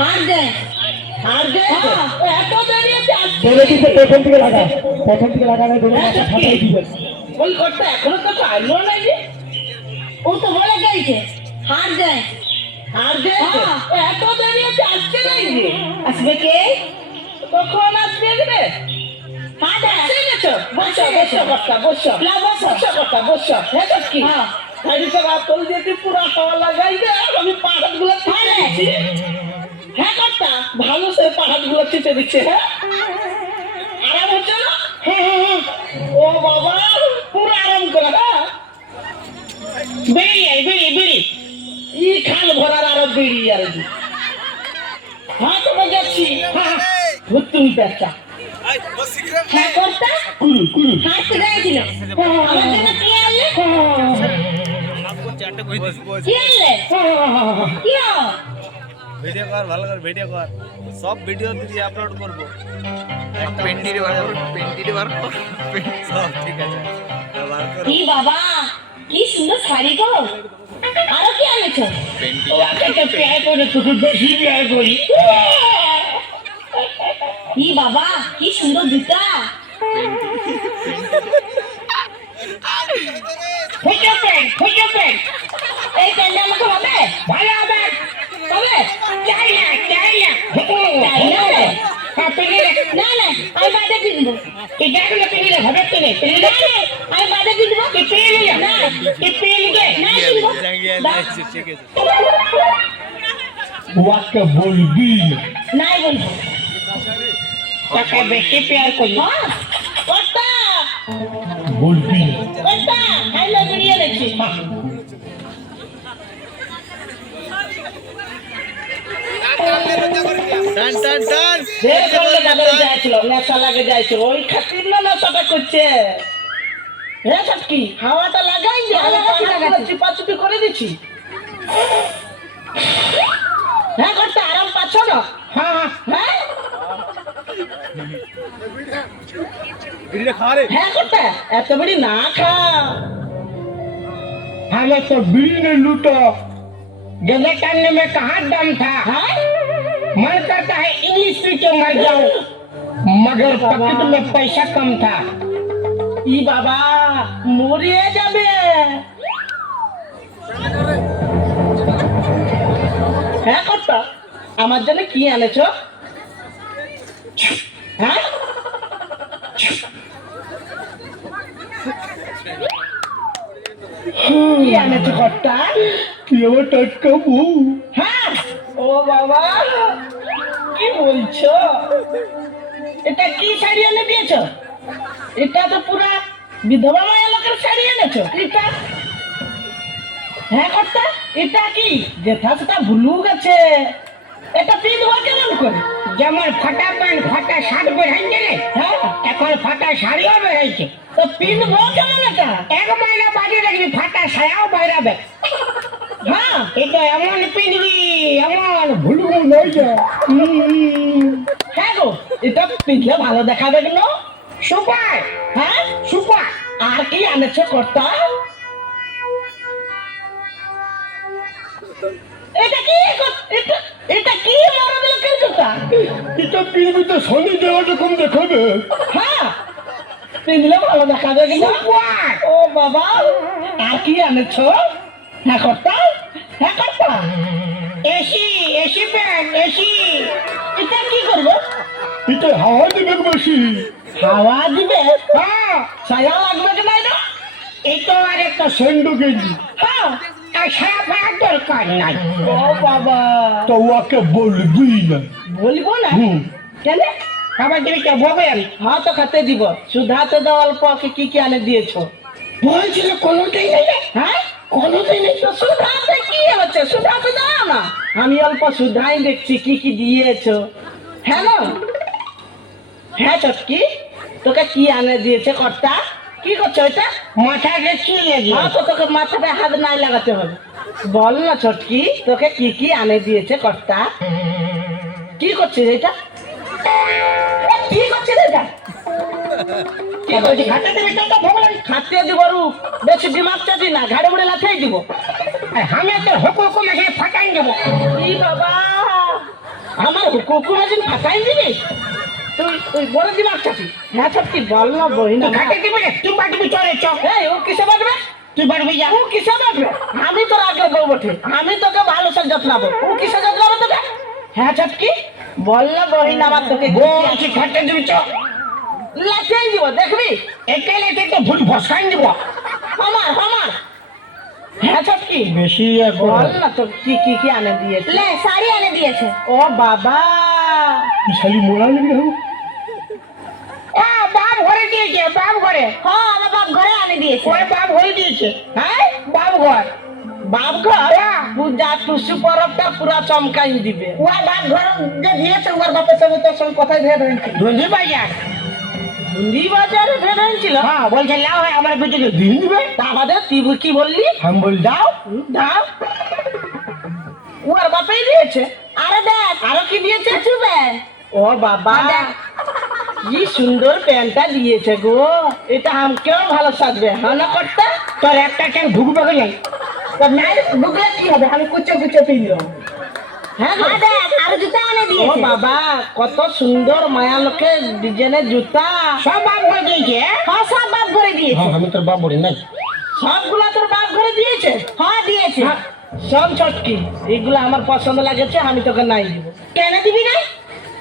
হার দেয় হার দেয় এত দেরি বলে দিতে প্রথম থেকে লাগানো বলে ফাটাই দিবেন। ওই ঘরটা এখনো তো আইলো না যে ও তো বলে গেছে হার দেয় এত দেরি আসছে নাই যে আসবে কে কখন আসবে রে ভালো সে পাহাড় গুলো চিপে দিচ্ছে। হ্যাঁ আরাম হচ্ছে না। ও বাবা পুরো আরাম করে। হ্যাঁ বেরিয়ে ই খাল ভরার আরো বেরিয়ে আর হ্যাঁ তোকে যাচ্ছি। তুমি একটা হ্যাঁ কর্তা হাঁটতে গেছিল আমার জন্য কি আনলে কি আনলে কি ভিডিও কর, ভালো করে ভিডিও কর, সব ভিডিও দিয়ে আপলোড করবো। পেন্টিরে বার কর, সব ঠিক আছে। কি বাবা কি সুন্দর শাড়ি গো। আরো কি আনেছো? প্যার করে তোকে বেশি প্যার করি। কি বাবা কি সুন্দর জুতা। এই প্যান্ট আমাকে হবে ভালো হবে তবে চাই না না আমি বাদে পিনবো এই ব্যাগগুলো পিনলে হবে তো নেই আমি বাদে পিনবো কি পিনলে না কি পিনলে না পিনবো ঠিক আছে ওয়াকে বলবি নাই বলবো টাকা বেশি পেয়ার করি কর্তা বলবি কর্তা হ্যালো বেরিয়ে গেছি টান টান টান ঢের করলে দাদারে যাইছিল নেশা লাগে যাইছিল ওই খাতির না নেশাটা করছে। হ্যাঁ সব কি হাওয়াটা লাগাই যে চিপাচুপি করে দিচ্ছি। হ্যাঁ করতে আরাম পাচ্ছ না। হ্যাঁ ভিডিও খা রে। হ্যাঁ করতে এত বড়ি না খা हमें तो बीड़ी ने लूटा गले करने में कहाँ दम था। হ্যাঁ मन करता है इंग्लिश पी के मर जाऊं मगर पॉकेट में पैसा कम था। ই বাবা মরিয়ে যাবে। হ্যাঁ কর্তা আমার জন্য কি আনেছো? হ্যাঁ কি আনেছো কর্তা? कि वो टटका बू হ্যাঁ ও বাবা কি বলছো? এটা কি শাড়ি এনে দিয়েছো? এটা তো পুরা বিধবা মায়া লোকের শাড়ি এনেছো। এটা হ্যাঁ কর্তা এটা কি যেথা সেটা ভুলু গেছে। এটা পিঁধবো কেমন করে? যেমন ফাটা প্যান্ট ফাটা শার্ট বেরাইছে রে হ্যাঁ এখন ফাটা শাড়িও বেরাইছে। তো পিঁধবো কেমন এটা? এক মহিনা বাড়ি দেখবি ফাটা সায়াও বাইরাবে। হ্যাঁ এটা এমন পিঁধবি এমন ভুলু নই যে হ্যাঁ গো এটা পিঁধলে ভালো দেখাবে কেন? সুপার হ্যাঁ সুপার আর কি আনেছো কর্তা? এটা কি এটা কি মরদ লোকের জুতা? এটা পিঁধবি তো শনি দেওয়াটা কম দেখাবে। হ্যাঁ পিঁধলে ভালো দেখাবে কেন? সুপার ও বাবা আর কি আনেছো? হ্যাঁ কর্তা হ্যাঁ কর্তা এসি এসি প্যান্ট এসি এটা কি করবো? এটা হাওয়া দিবে বেশি। হাওয়া দিবে? হ্যাঁ ছায়া লাগবে কেন এটা? এটা আর একটা সেন্ডু গেঞ্জি হ্যাঁ আর সারা পাওয়ার দরকার নাই। ও বাবা তো ওকে বলবি না। বলবো না কেন? খাবার দিবি কে ববেন হ্যাঁ তো খেতে দিব সুধা তো দাও অল্প কি কি আনে দিয়েছো? বলছিল কোনোটাই নেই রে। হ্যাঁ কোনোদিন নেই তো সুধাতে কি হচ্ছে? সুধাতে দাও না আমি অল্প সুধাই দেখছি কি কি দিয়েছো। হ্যাঁ না হ্যাঁ চটকি তোকে কি আনে দিয়েছে কর্তা? কি করছো এটা? মাথা দেখছি লেগে হ্যাঁ তো তোকে মাথাটা হাত নাই লাগাতে হবে। বল না ছটকি তোকে কি কি আনে দিয়েছে কর্তা? কি করছিস এটা? কি করছিস এটা? কি করছিস? খাতে দিবি তো ভগবান খাতে দিব রূপ বেশি দিমাগ চাচ্ছি না ঘাড়ে মুড়ে লাথাই দিব। আমি তো হুকুম এসে ফাটাই দেবো। ই বাবা আমার কুকুর আছেন ফাটাই দিবি তুই বড় দিমাগ চাপি হ্যাঁ চাপি বলল বই না ঘাটে দিবে না, তুই বাটবি চলে চ। এই ও কিসে বাঁধবে তুই বাটবি যা। ও কিসে বাঁধবে আমি তোর আগে বউ বটে আমি তোকে ভালো সে যত্নাবো ও কিসে যত্নাবো তোকে হ্যাঁ চাপকি বলল বই না আমার তোকে বলছি ঘাটে দিবি চ। লাচাই দিব দেখবি একে লেতে তো ভুল ভসাই দিব। আমার হ্যাঁ চাপকি বেশি বল না তো কি আনে দিয়েছে ले साड़ी आने दिए थे ও বাবা শালি মোড়া নিবি না। বাপ ঘরে দিয়েছে, বাপ ঘরে। हाँ हमारे बाप घरे आने दिए थे ওই বাপ ঘরে দিয়েছে। হ্যাঁ বাপ ঘর। বাপ ঘর পূজা টুসু পরবটা পুরা চমকাই দিবে ওই বাপ ঘর যে দিয়েছে ওর বাপের সঙ্গে তোর সঙ্গে কথাই ভেদ হয়েছে। ধুন্ধি বাজার। বুন্দি বাজারে ভেবেছিল হ্যাঁ বলছে লাও হয় আমার বেটিকে দিন দিবে। তা আমাদের তুই কি বললি আমি বল দাও। দাও ওর বাপেই দিয়েছে अरे देख আরো কি দিয়েছে चुप है ও বাবা কি সুন্দর প্যান্টটা দিয়েছে গো এটা আমাকেও ভালো সাজবে হ্যাঁ না করতে তোর একটা ট্যাঙ্ক ঢুকবে কে যাই। তো নাই ঢুকলে কি হবে আমি কুচে কুচে পিনলো হ্যাঁ গো? हाँ देख अरे जूता आने दिए ও थे বাবা কত সুন্দর মায়া লোকের ডিজাইনের জুতা সব বাপ ঘরে দিয়েছে। हाँ सब बाप घरे दिए थे হ্যাঁ আমি তোর বাপ বলি নাই। সবগুলা তোর বাপ ঘরে দিয়েছে हाँ दिए थे হ্যাঁ, শোন ছটকি এগুলো আমার পছন্দ লাগেছে আমি তোকে নাই দিব कहने दिबी नहीं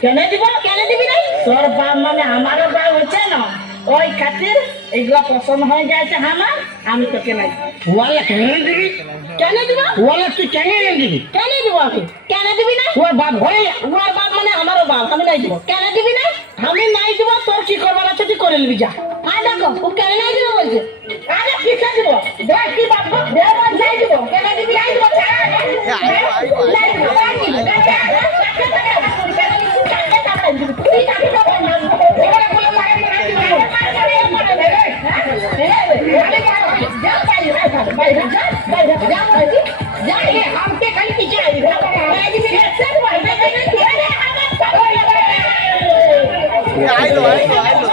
কেন দিব कहने दिबी नहीं তোর বাপ মানে আমারও বাপ হচ্ছে না ওই খাতির এগুলা পছন্দ হয়ে যাচ্ছে আমার আমি তোকে নাই দিব। ওয়ালা কেন দিবি। কেন দিব ওয়ালা তুই কেন দিবি। কেন দিব আমি कहने दिबी नहीं ওর বাপ ঘরে ওর বাপ মানে আমারও বাপ আমি নাই দিব कहने दिबी नहीं আমি নাই দিব তোর কি করবার আছে তুই করে নিবি যা हाँ देखो वो कहने नहीं दिबी बोलते আরে কি খাই দিব দেখ কি বাপ দে বাপ নাই দিব कहने दिबी नहीं दिबो नहीं दिबो नहीं दिबो আইলো আইলো আইলো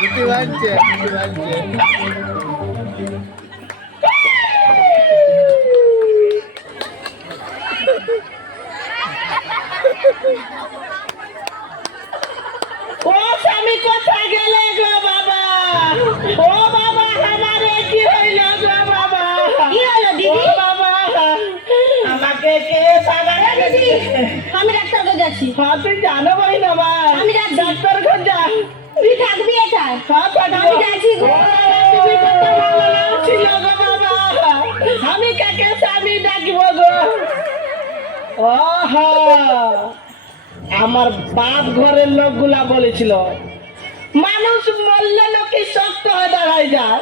গুটি বাজছে ও স্বামী কোথায় গেলে গো বাবা ও বাবা আমারে কি হইল গো বাবা কি হলো দিদি? ও বাবা আমাকে কে সাগারে দিদি আমি ডাক্তার কাছে যাচ্ছি হ্যাঁ তুই জানো ভাই না ভাই আমি যাচ্ছি। ডাক্তার ঘর যা তুই থাকবি এটাই হ্যাঁ পাঠাবো। আমি যাচ্ছি গো। তুমি কত ভালো লাগছিল গো বাবা আমি কাকে স্বামী ডাকিব গো ওহো আমার বাপ ঘরের লোকগুলা বলেছিল মানুষ মরলে নাকি শক্ত হয়ে দাঁড়ায় যায়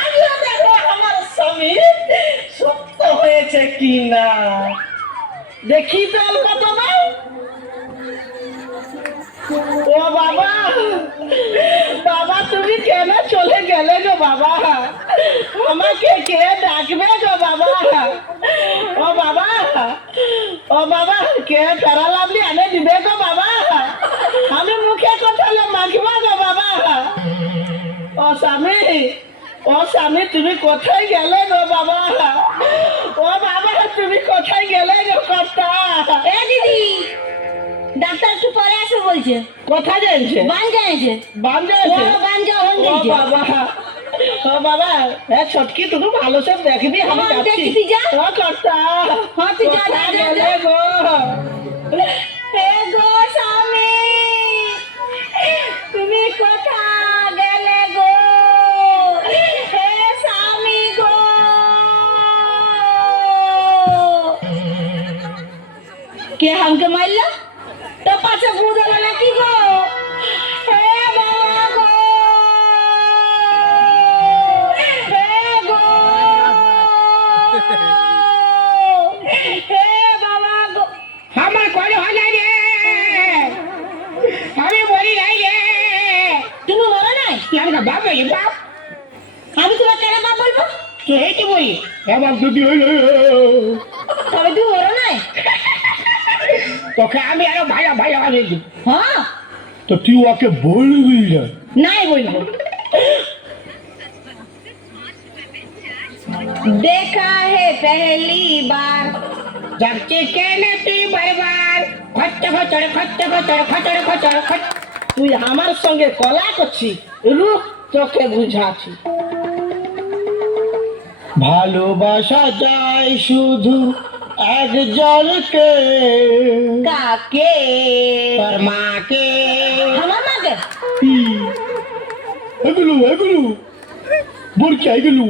আমিও দেখো আমার স্বামী শক্ত হয়েছে কি না দেখি তো কত ও বাবা বাবা তুমি কে কেন চলে গেলে গো বাবা? আমাকে কে ডাকবে গো বাবা? ও বাবা, ও বাবা, কে ফেরা লাভলি এনে দিবে গো বাবা? আমি মুখে কথা মাখব গো বাবা। ও স্বামী, ও স্বামী, তুমি কোথায় গেলে গো বাবা? ও বাবা, তুমি কোথায় গেলে গো কর্তা? এ দিদি, ডাক্তার একটু পরে আসবে বলছে। কোথায় যাইছে? বান যাইছে। বান যাইছে? ও বান যাওয়া হয়ে ও গেছে। বাবা, ও বাবা, হ্যাঁ ছটকি তুমি ভালো সব দেখবি, আমি হ্যাঁ, যাচ্ছি। দেখছি, তুই যা। ও কর্তা, হ্যাঁ, তুই যা, যা, কোথায় যা, গেলে যা। গো? হে গো স্বামী, তুমি কোথায় গেলে গো? হে স্বামী গো। কে আমাকে মারলো? তো পাশে ভূত হলো নাকি গো? হে বাবা গো, হে গো, হে বাবা গো। আমার কোনো হয় নাই রে, আমি বলি নাই রে। তুমি মরো নাই? আমার বাপ এই বাপ, আমি তোমার কেন বাপ বলবো? কে হেঁটে বই আমার যদি হইল তবে তুমি মরো নাই? তোকে আমি আরো ভাইয়া ভাইয়া বানিয়ে দিব। হ্যাঁ, তো তুই ওকে বলবি না? নাই বলবো। देखा है पहली बार, যাচ্ছে কেন তুই বারবার খচ্চর খচ্চর খচ্চর খচ্চর খচ্চর খচ্চর খচ্চর। তুই আমার সঙ্গে কলা করছিস, রূপ চোখে বুঝাচ্ছি। ভালোবাসা যায় শুধু একজনকে, काके তোর মাকে। हमार मागे এগুলো এগুলো বুড়কি এগুলো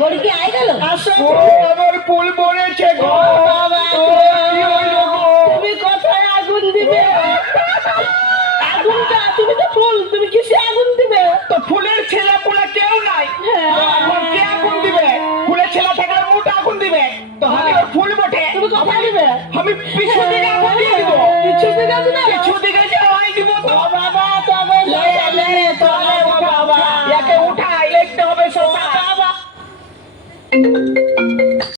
बोल के आए गलो। আসো ও আমার ফুল পড়েছে গো বাবা, ও, কি হইলো গো? তুমি কোথায় আগুন দিবে? আগুনটা, তুমি তো ফুল, তুমি কিসে আগুন দিবে? তো ফুলের ছেলে পুলে কেউ নাই, হ্যাঁ। তো এখন কে আগুন দিবে? ফুলের ছেলে থাকলে মোটা আগুন দিবে, তো আমি তো ফুল বটে, তুমি কোথায় দিবে? আমি পিছু দিকে